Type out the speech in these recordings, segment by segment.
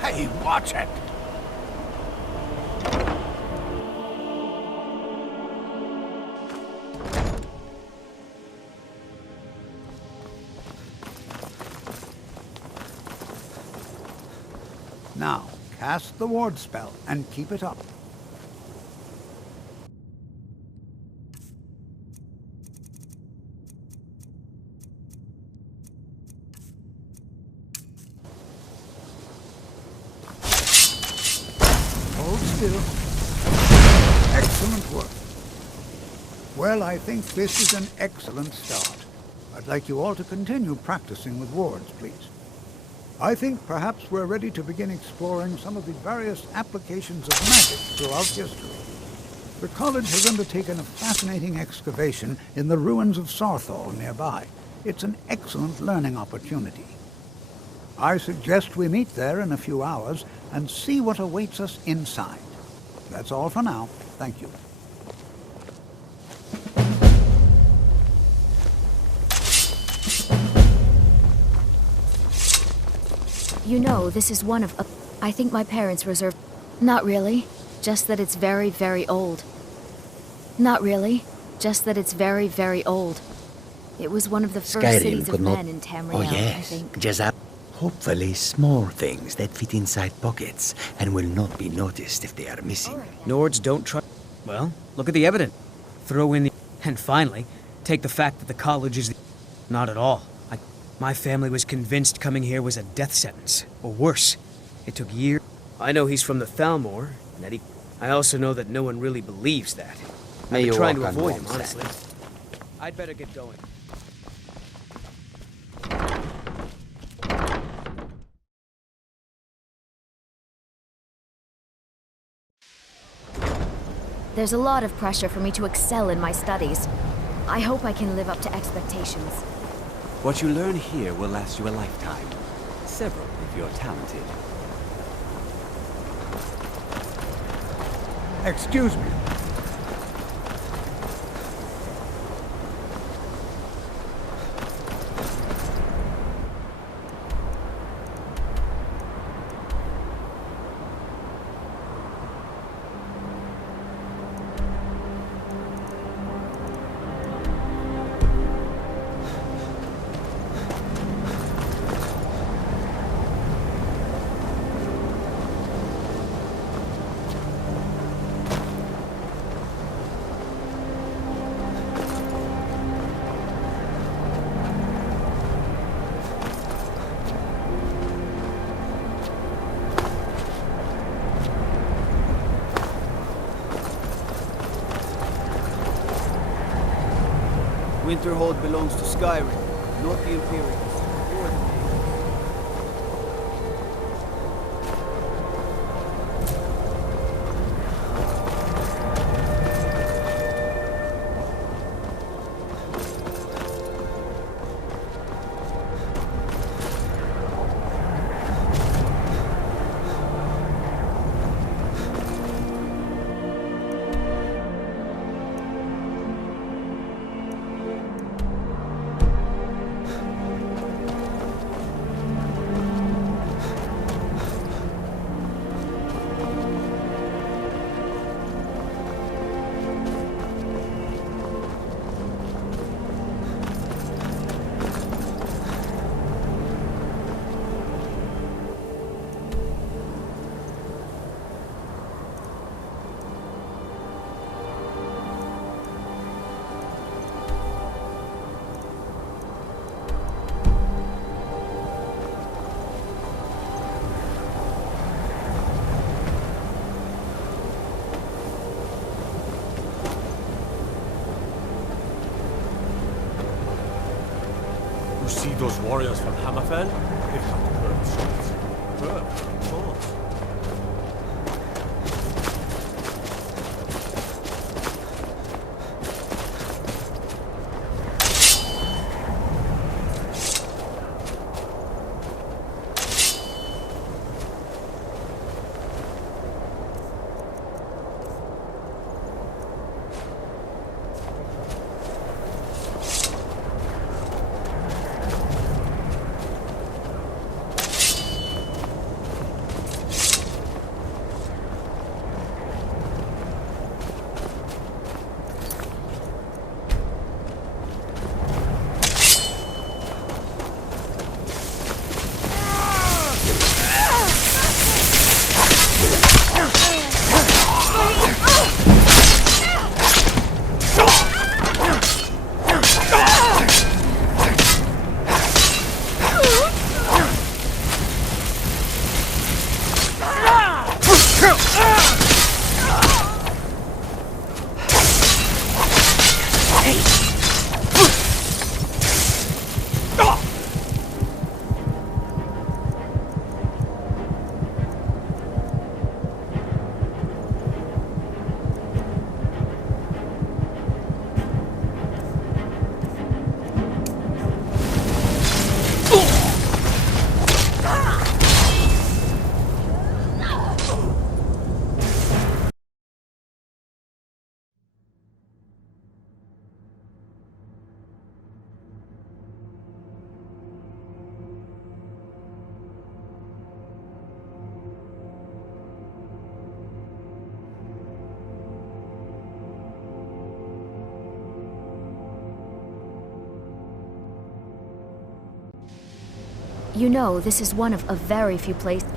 Hey, watch it! Now, cast the ward spell and keep it up. Hold still. Excellent work. Well, I think this is an excellent start. I'd like you all to continue practicing with wards, please. I think perhaps we're ready to begin exploring some of the various applications of magic throughout history. The college has undertaken a fascinating excavation in the ruins of Sarthal nearby. It's an excellent learning opportunity. I suggest we meet there in a few hours and see what awaits us inside. That's all for now. Thank you. You know, this is one of... I think my parents reserved... Not really. Just that it's very, very old. Not really. Just that it's very, very old. It was one of the first Skyrim cities could of not... men in Tamriel, Oh I yes, think. just hopefully small things that fit inside pockets and will not be noticed if they are missing. Nords don't try... Well, look at the evidence. Throw in the... And finally, take the fact that the college is the... Not at all. My family was convinced coming here was a death sentence, or worse. It took years. I know he's from the Thalmor, and that he... I also know that no one really believes that. I've been trying to avoid him, honestly. I'd better get going. There's a lot of pressure for me to excel in my studies. I hope I can live up to expectations. What you learn here will last you a lifetime. Several if you're talented. Excuse me. Winterhold belongs to Skyrim, not the Imperials, or the Natives. those warriors from Hammerfell? They've got curved swords. Curved, of course. You know, this is one of a very few places.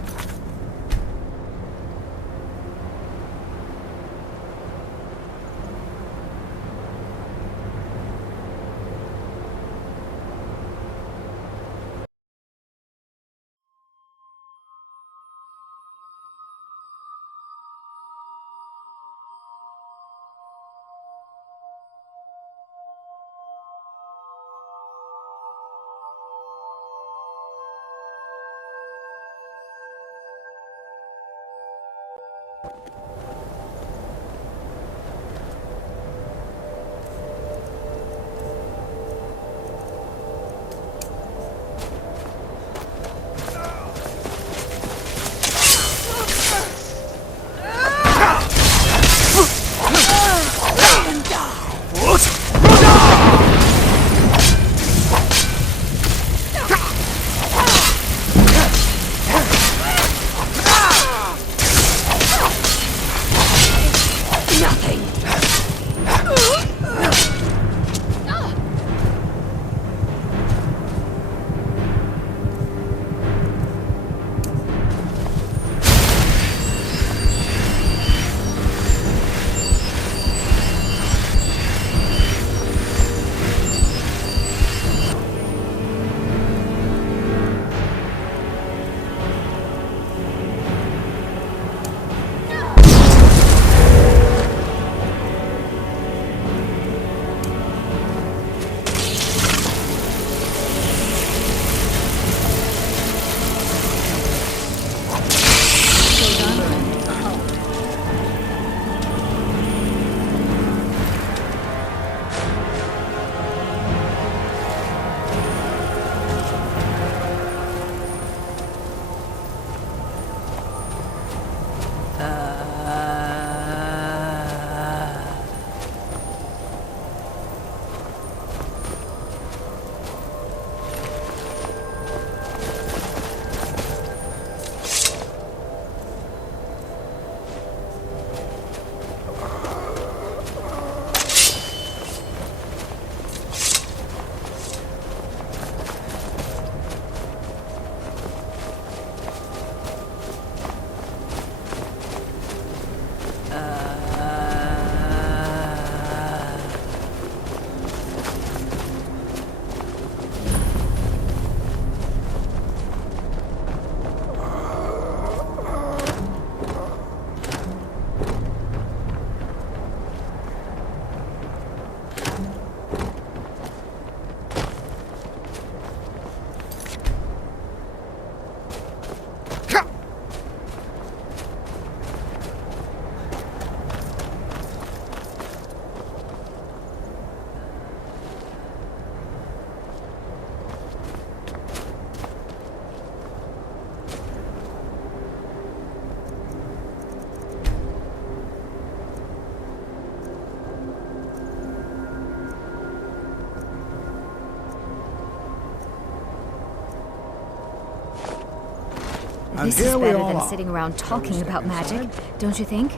And This is here we better all than are. sitting around talking step about magic, inside? don't you think?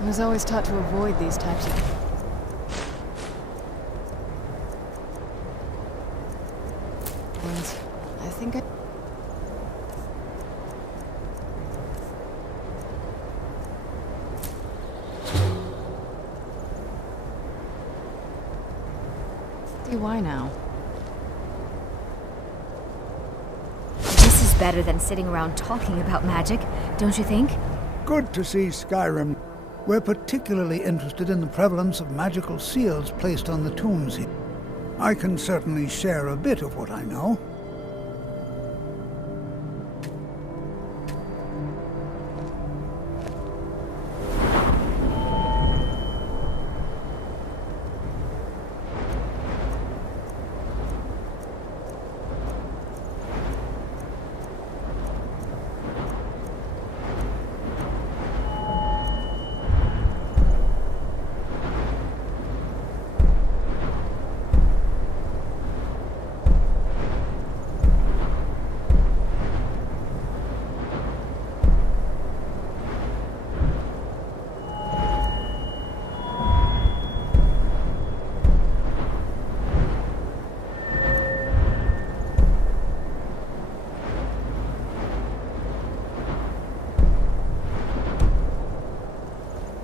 I was always taught to avoid these types of... And I think I... See why now? This is better than sitting around talking about magic, don't you think? Good to see Skyrim. We're particularly interested in the prevalence of magical seals placed on the tombs here. I can certainly share a bit of what I know.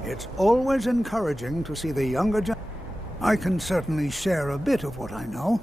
It's always encouraging to see the younger gen. I can certainly share a bit of what I know.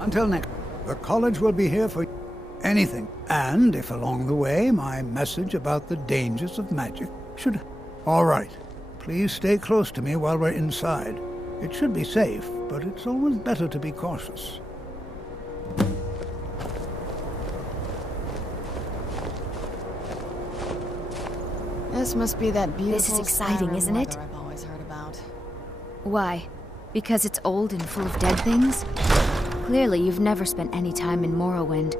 Until next, the college will be here for anything. And if along the way my message about the dangers of magic should... All right. Please stay close to me while we're inside. It should be safe, but it's always better to be cautious. This must be that beautiful... This is exciting, Skyrim isn't it? weather I've always heard about. Why? Because it's old and full of dead things? Clearly, you've never spent any time in Morrowind.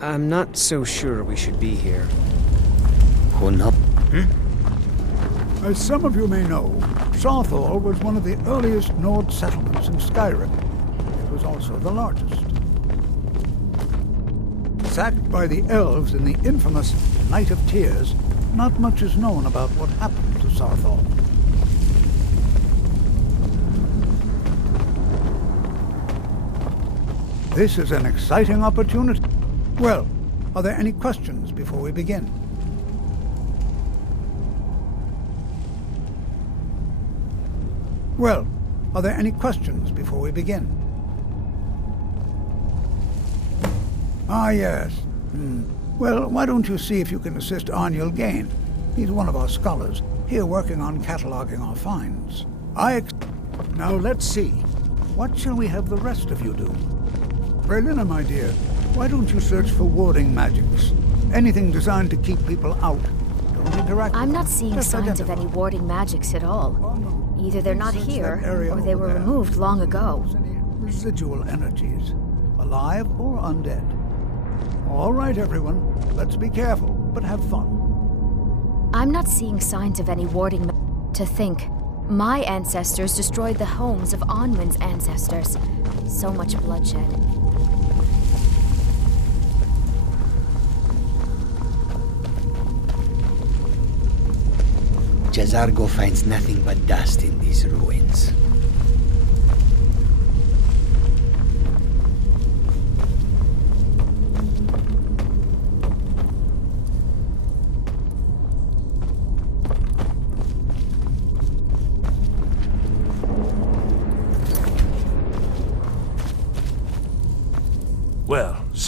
I'm not so sure we should be here. Hunab. As some of you may know, Sarthor was one of the earliest Nord settlements in Skyrim. It was also the largest. Sacked by the elves in the infamous Night of Tears, not much is known about what happened to Sarthor. This is an exciting opportunity. Well, are there any questions before we begin? Well, are there any questions before we begin? Ah, yes. Well, why don't you see if you can assist Arniel Gain? He's one of our scholars, here working on cataloging our finds. Now let's see. What shall we have the rest of you do? Brelina, my dear, why don't you search for warding magics? Anything designed to keep people out. Don't interact with I'm them. not seeing Just signs of identify. any warding magics at all. Either they're not Search that here, area or they over were there. removed long ago. If there's any residual energies, alive or undead. All right, everyone. Let's be careful, but have fun. I'm not seeing signs of any warding. To think, my ancestors destroyed the homes of Onwin's ancestors. So much bloodshed. Jazargo finds nothing but dust in these ruins.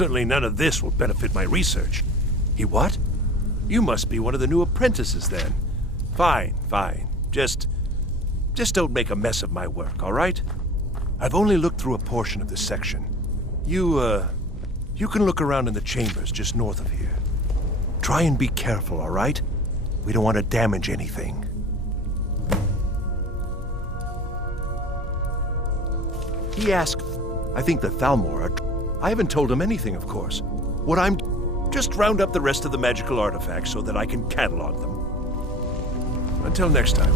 certainly none of this will benefit my research. He what? You must be one of the new apprentices, then. Fine, fine. Just don't make a mess of my work, all right? I've only looked through a portion of this section. You can look around in the chambers just north of here. Try and be careful, all right? We don't want to damage anything. He asked, I think the Thalmor are... I haven't told him anything, of course. What I'm... Just round up the rest of the magical artifacts so that I can catalog them. Until next time.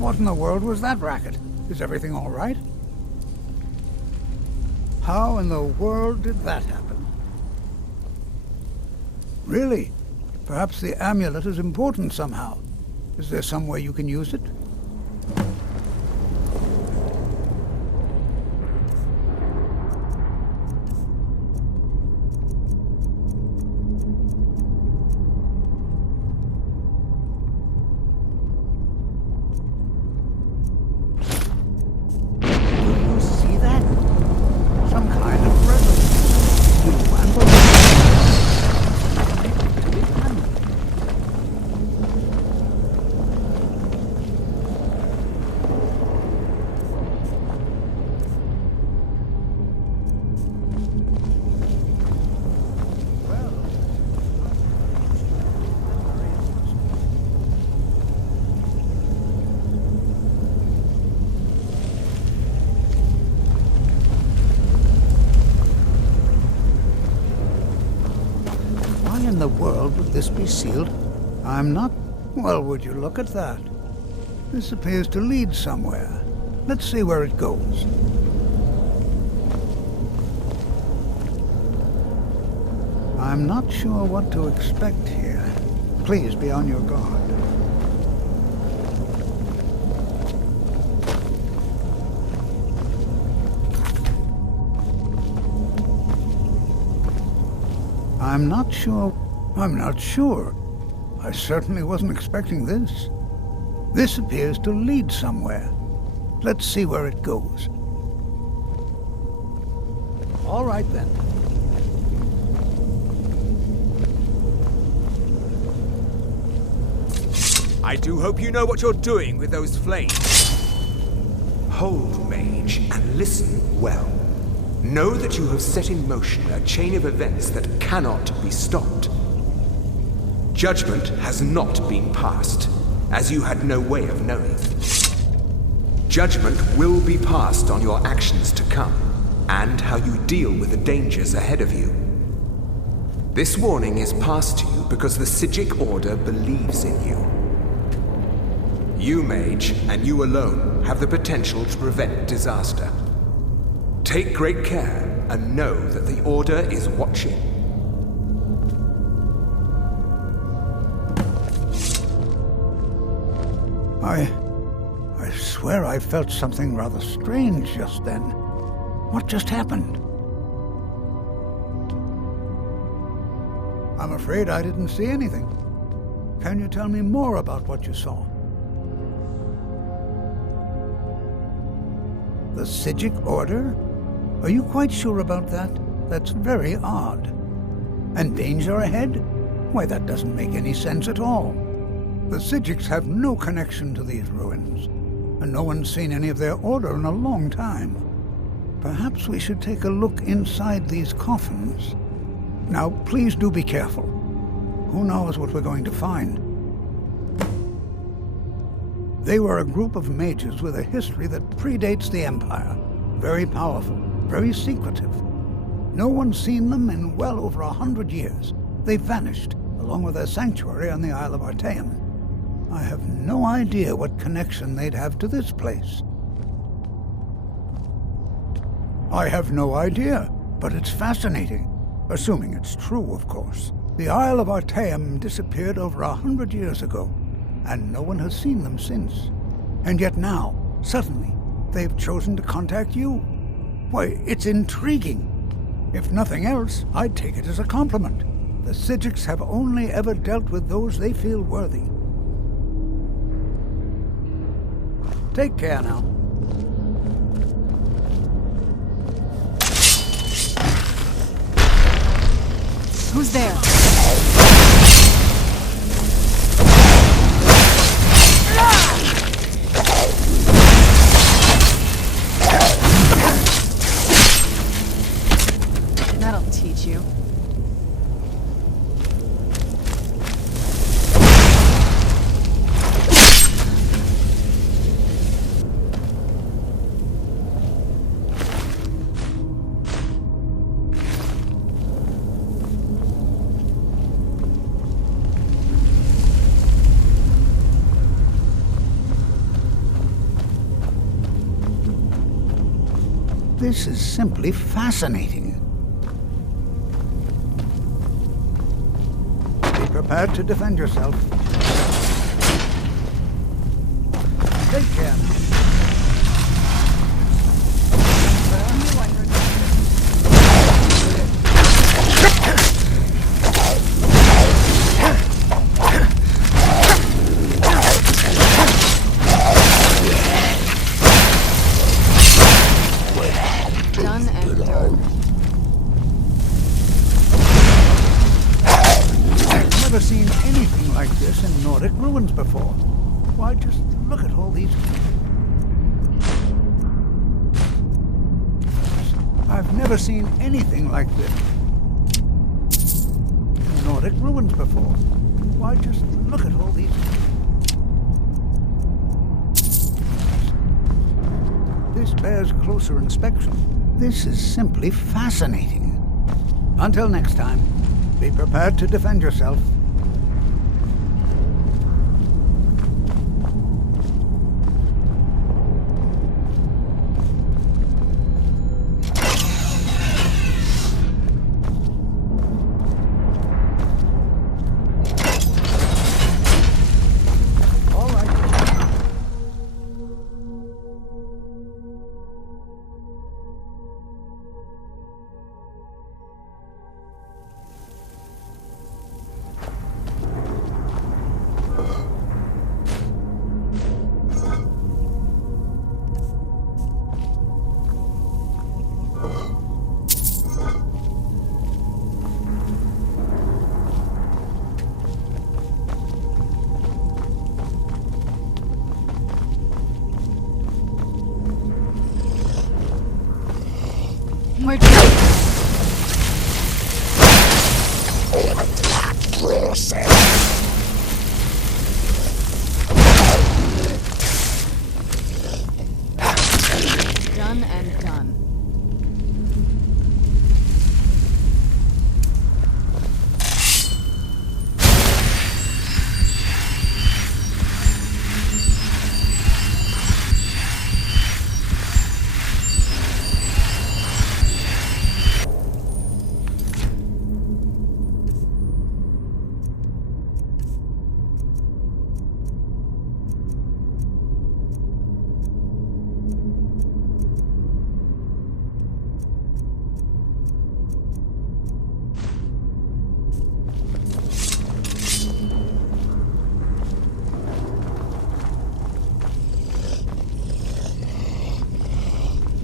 What in the world was that racket? Is everything all right? How in the world did that happen? Really? Perhaps the amulet is important somehow. Is there some way you can use it? The world would this be sealed? I'm not... Well, would you look at that? This appears to lead somewhere. Let's see where it goes. I'm not sure what to expect here. Please be on your guard. I'm not sure. I certainly wasn't expecting this. This appears to lead somewhere. Let's see where it goes. All right, then. I do hope you know what you're doing with those flames. Hold, mage, and listen well. Know that you have set in motion a chain of events that cannot be stopped. Judgment has not been passed, as you had no way of knowing. Judgment will be passed on your actions to come, and how you deal with the dangers ahead of you. This warning is passed to you because the Psijic Order believes in you. You, Mage, and you alone, have the potential to prevent disaster. Take great care, and know that the Order is watching. I swear I felt something rather strange just then. What just happened? I'm afraid I didn't see anything. Can you tell me more about what you saw? The Psijic Order? Are you quite sure about that? That's very odd. And danger ahead? Why, that doesn't make any sense at all. The Psijics have no connection to these ruins, and no one's seen any of their order in a long time. Perhaps we should take a look inside these coffins. Now, please do be careful. Who knows what we're going to find? They were a group of mages with a history that predates the Empire. Very powerful, very secretive. No one's seen them in well over 100 years. They vanished, along with their sanctuary on the Isle of Artaeum. I have no idea what connection they'd have to this place. I have no idea, but it's fascinating. Assuming it's true, of course. The Isle of Artaeum disappeared over 100 years ago, and no one has seen them since. And yet now, suddenly, they've chosen to contact you. Why, it's intriguing. If nothing else, I'd take it as a compliment. The Psijics have only ever dealt with those they feel worthy. Take care now. Who's there? That'll teach you. This is simply fascinating. Be prepared to defend yourself. Take care now. Done and done. I've never seen anything like this in Nordic ruins before. Why, just look at all these... I've never seen anything like this in Nordic ruins before. Why, just look at all these... This bears closer inspection. This is simply fascinating. Until next time, be prepared to defend yourself. All right. Where'd you... Done and done.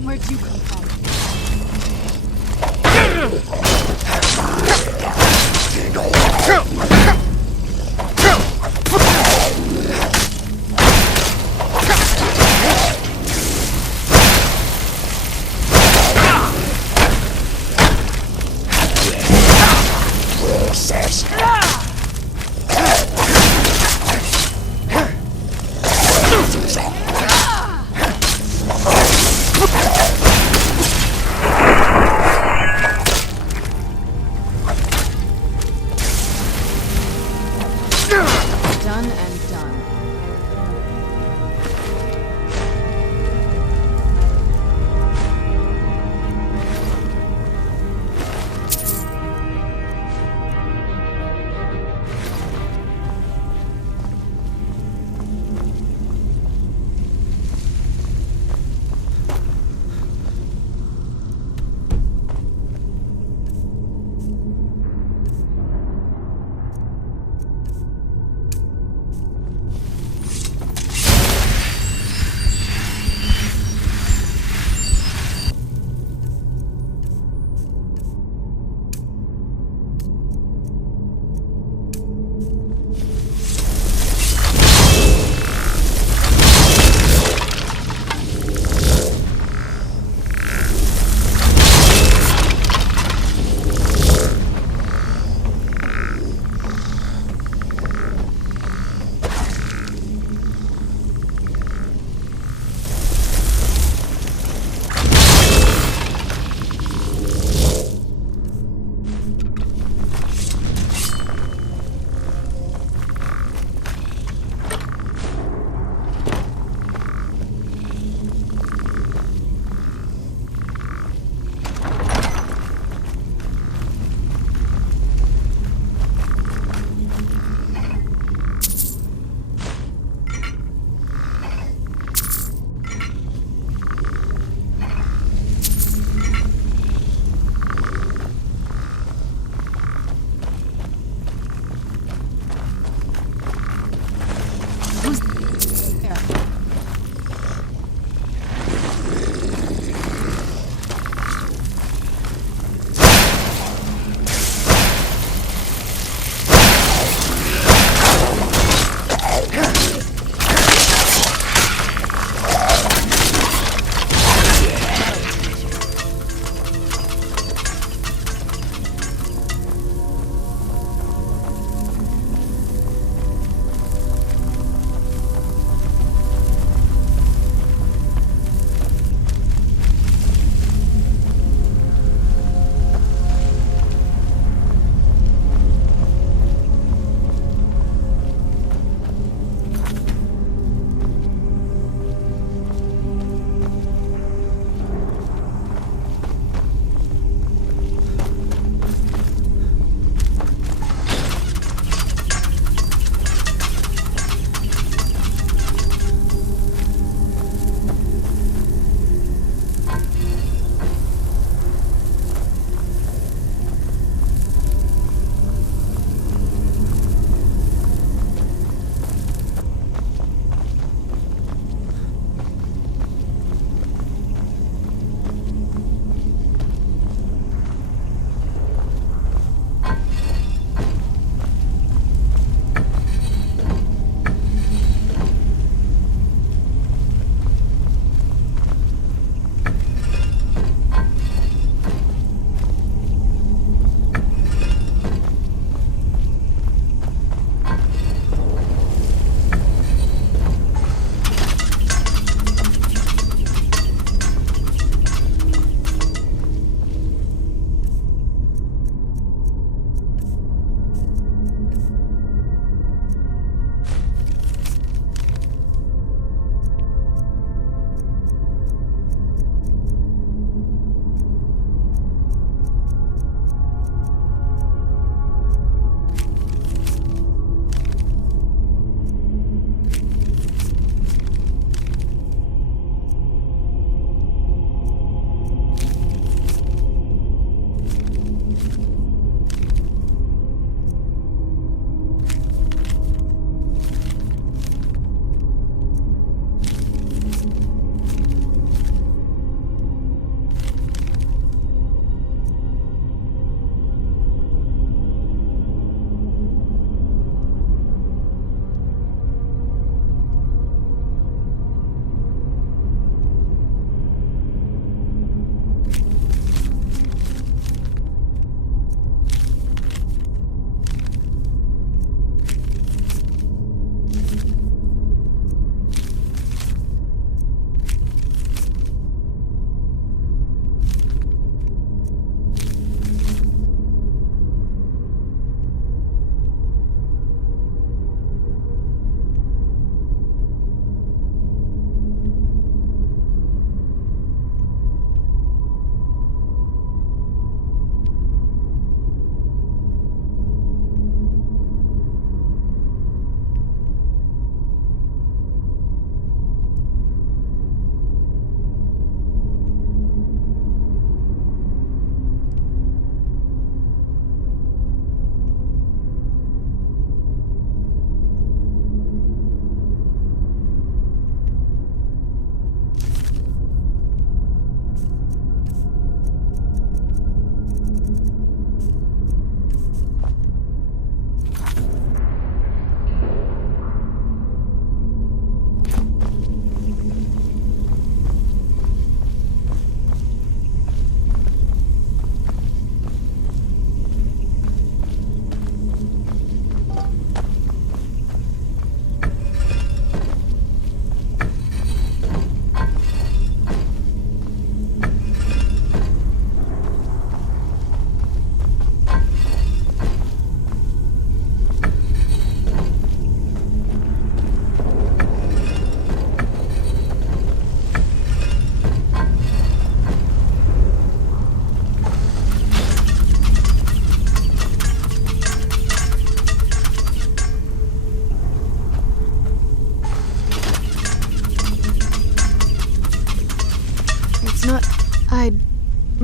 Where'd you come from?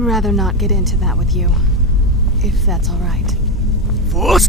Rather not get into that with you, if that's all right. What?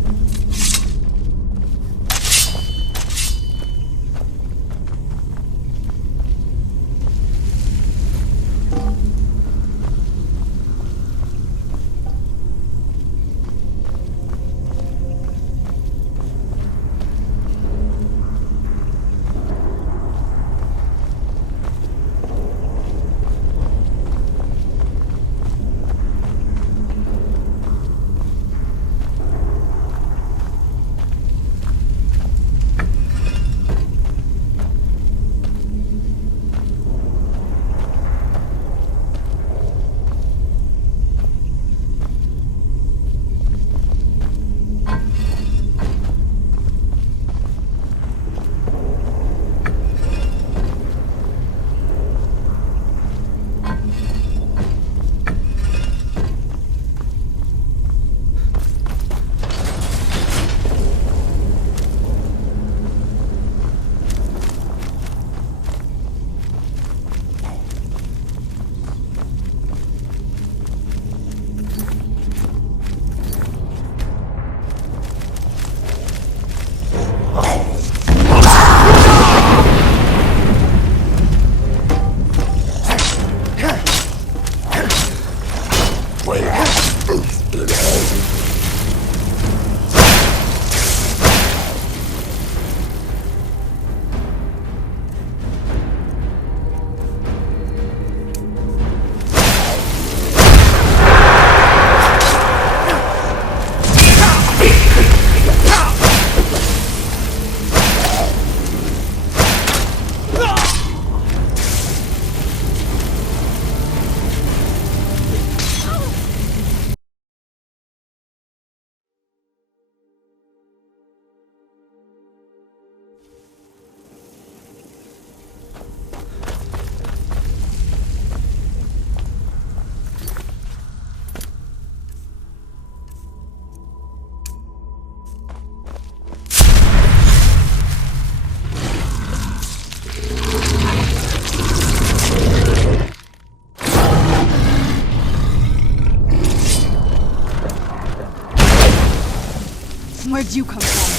Where'd you come from?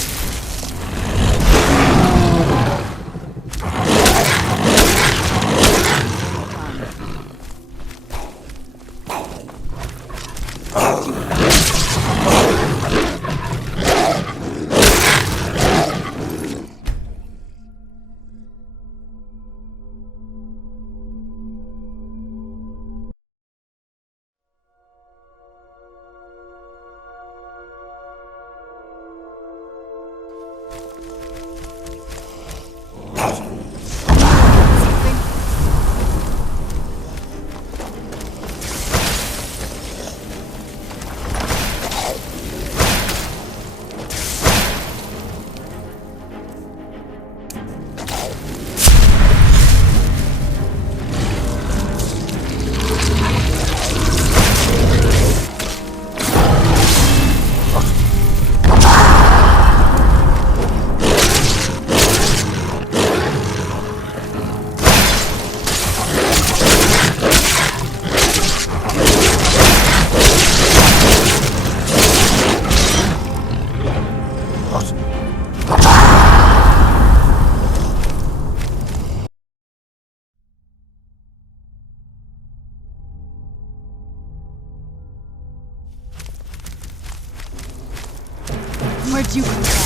Where'd you come from?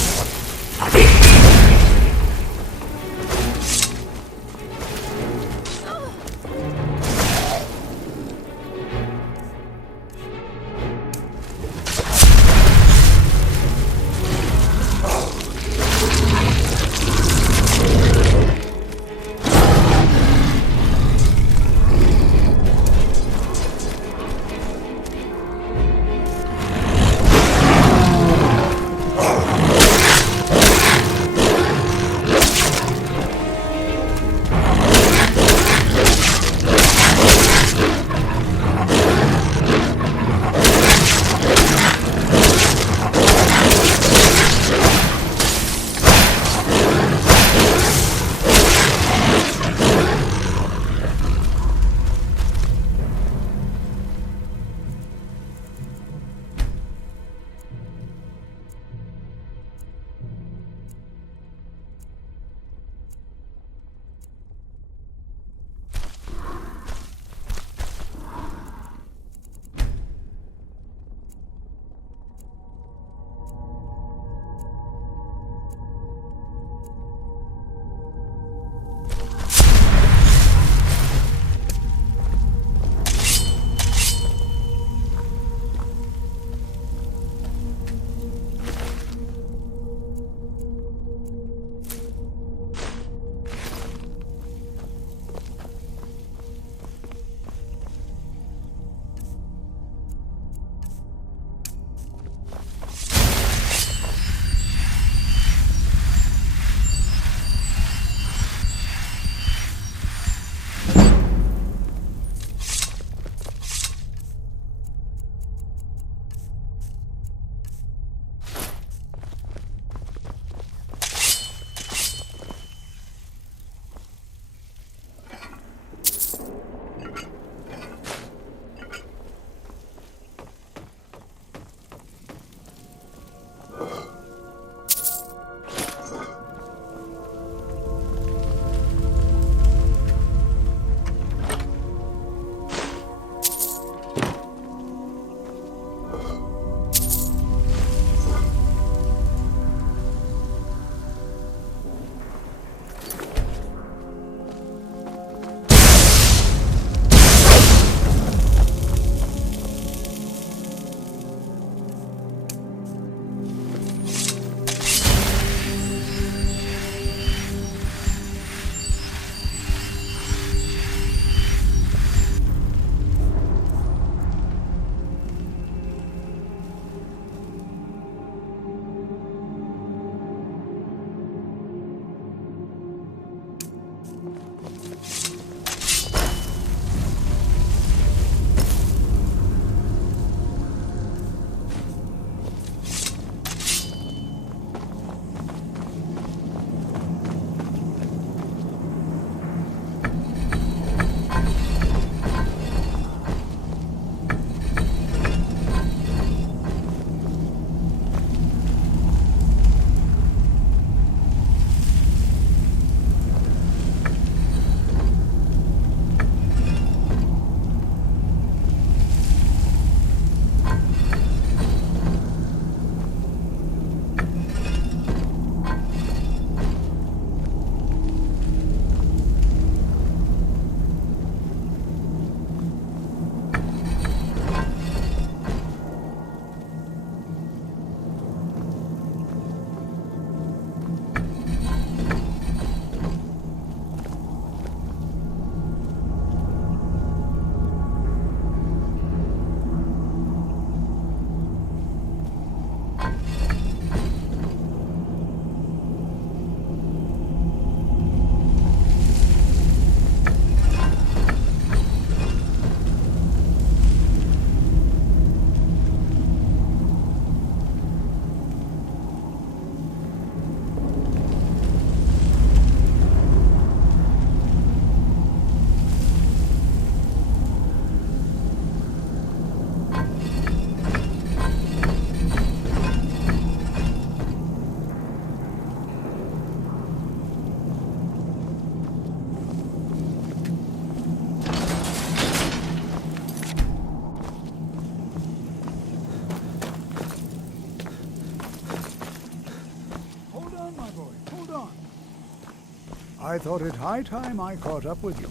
I thought it high time I caught up with you.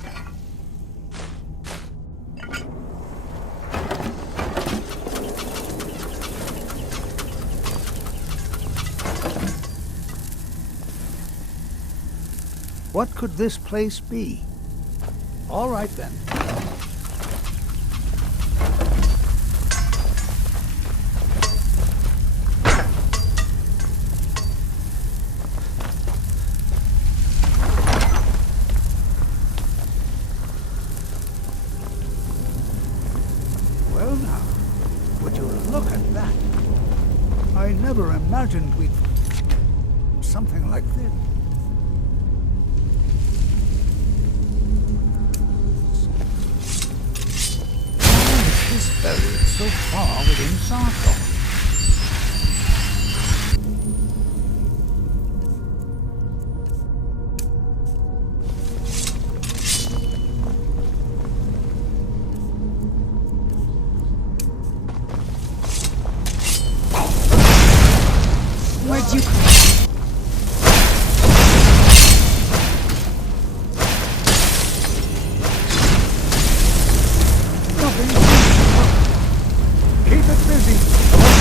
What could this place be? All right then. Well now, would you look at that? I never imagined we'd... something like this. Is buried so far within Sarkov. Where'd you come from? Nothing. Keep it busy.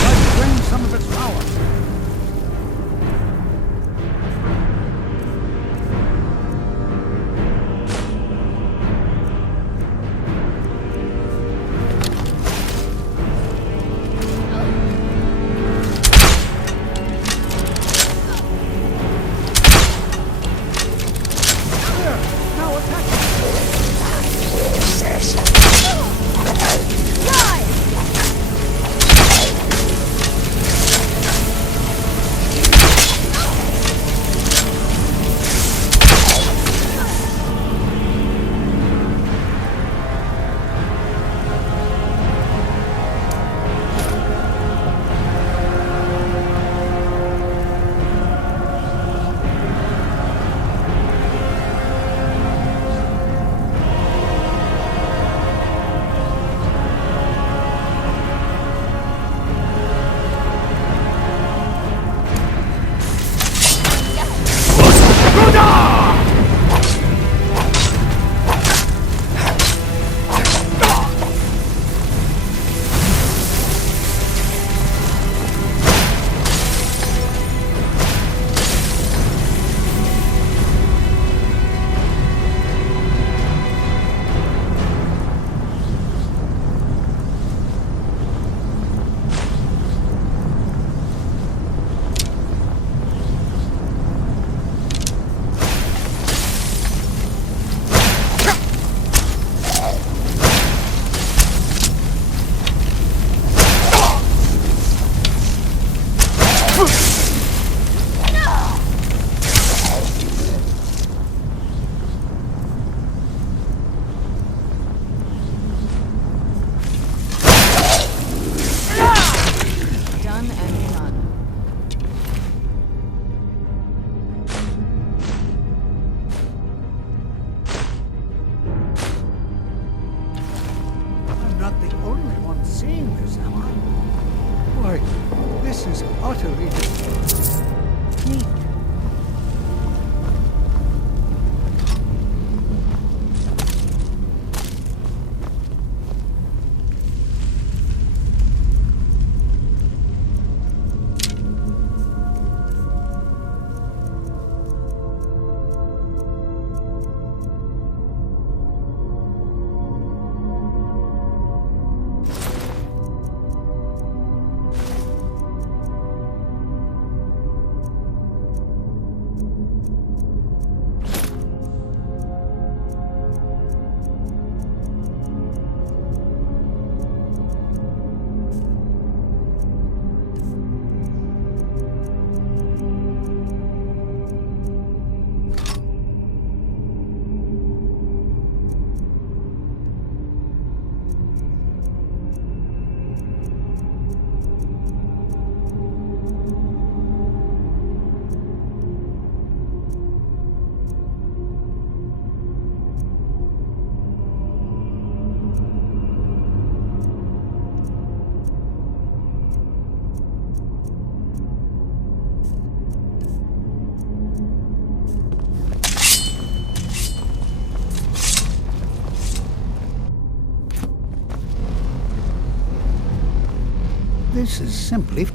This is simply...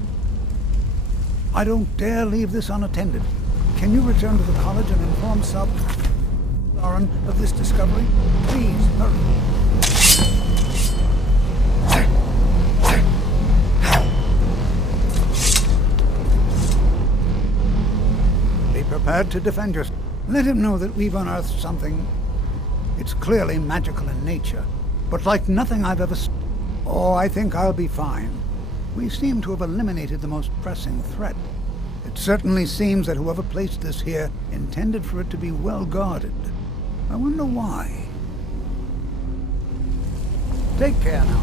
I don't dare leave this unattended. Can you return to the college and inform Sub... Lauren of this discovery? Please, hurry. Be prepared to defend yourself. Let him know that we've unearthed something. It's clearly magical in nature, but like nothing I've ever seen. Oh, I think I'll be fine. We seem to have eliminated the most pressing threat. It certainly seems that whoever placed this here intended for it to be well guarded. I wonder why. Take care now.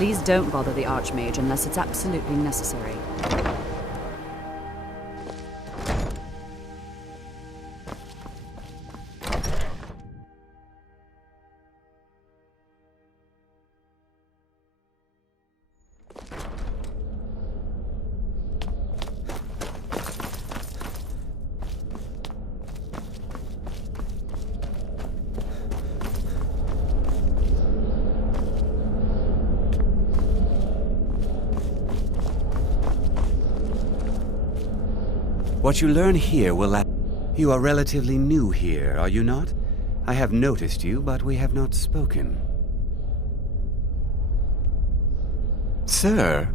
Please don't bother the Archmage unless it's absolutely necessary. What you learn here will You are relatively new here, are you not? I have noticed you, but we have not spoken. Sir?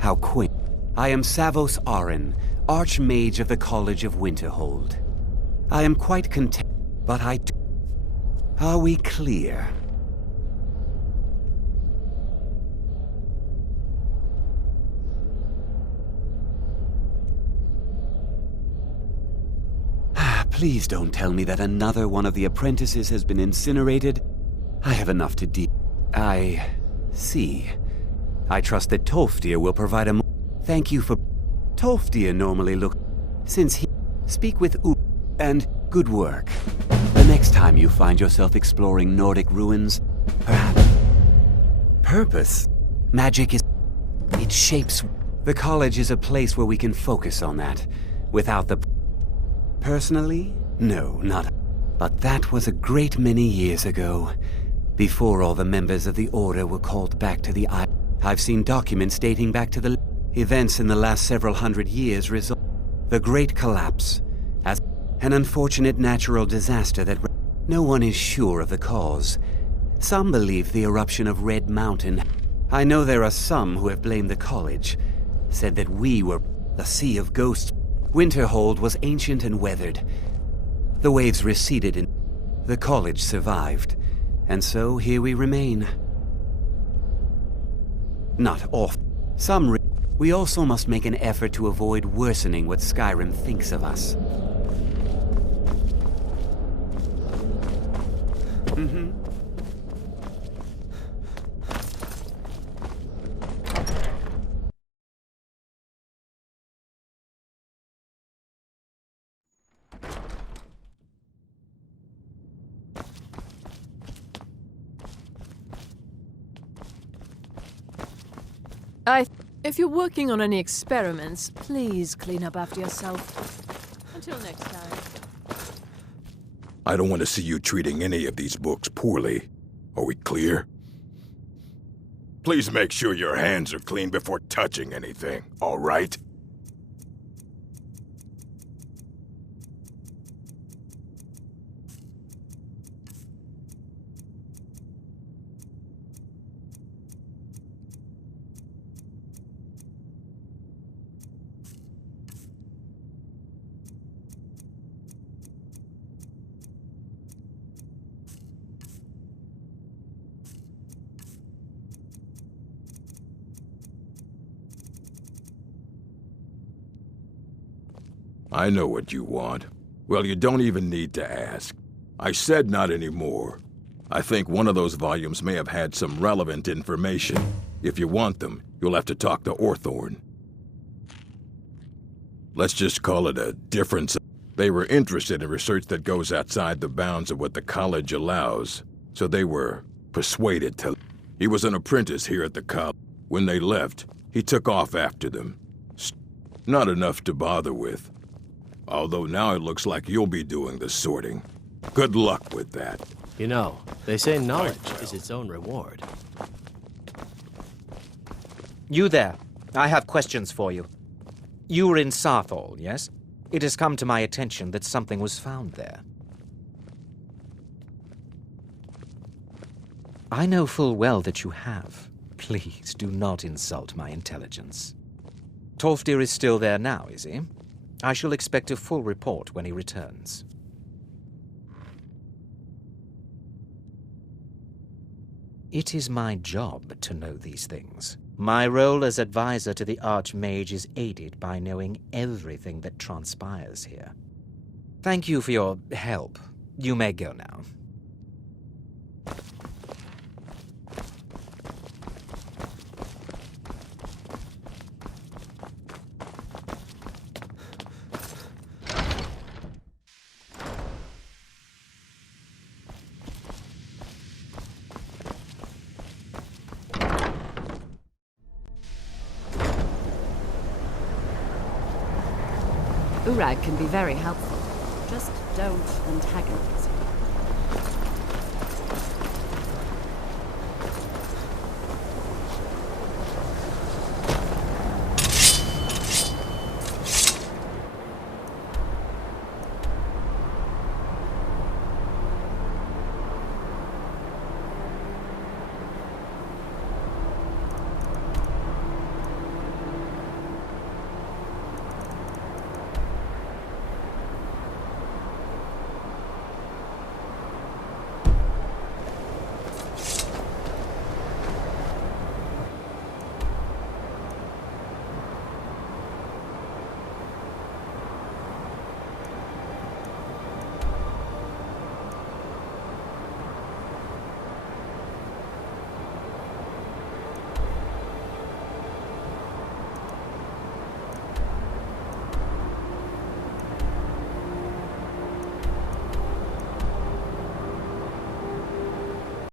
How quaint. I am Savos Aren, Archmage of the College of Winterhold. I am quite content, but Are we clear? Please don't tell me that another one of the apprentices has been incinerated. I have enough to deal. I see. I trust that Tolfdir will provide a Thank you for... Tolfdir normally look... Since he... Speak with and good work. The next time you find yourself exploring Nordic ruins, perhaps... Purpose? Magic is... It shapes... The college is a place where we can focus on that. Without the... Personally? No, not... But that was a great many years ago. Before all the members of the Order were called back to the island. I've seen documents dating back to the... Events in the last several hundred years result... The Great Collapse. As an unfortunate natural disaster that... No one is sure of the cause. Some believe the eruption of Red Mountain. I know there are some who have blamed the college. Said that we were... The Sea of Ghosts. Winterhold was ancient and weathered. The waves receded and the college survived. And so here we remain. Not off. We also must make an effort to avoid worsening what Skyrim thinks of us. If you're working on any experiments, please clean up after yourself. Until next time. I don't want to see you treating any of these books poorly. Are we clear? Please make sure your hands are clean before touching anything, all right? I know what you want. Well, you don't even need to ask. I said not anymore. I think one of those volumes may have had some relevant information. If you want them, you'll have to talk to Orthorn. Let's just call it a difference. They were interested in research that goes outside the bounds of what the college allows, so they were persuaded to. He was an apprentice here at the college. When they left, he took off after them. Not enough to bother with. Although now it looks like you'll be doing the sorting. Good luck with that. You know, they say knowledge is its own reward. You there. I have questions for you. You were in Sarthol, yes? It has come to my attention that something was found there. I know full well that you have. Please do not insult my intelligence. Tolfdir is still there now, is he? I shall expect a full report when he returns. It is my job to know these things. My role as advisor to the Archmage is aided by knowing everything that transpires here. Thank you for your help. You may go now. Urag can be very helpful. Just don't antagonize him.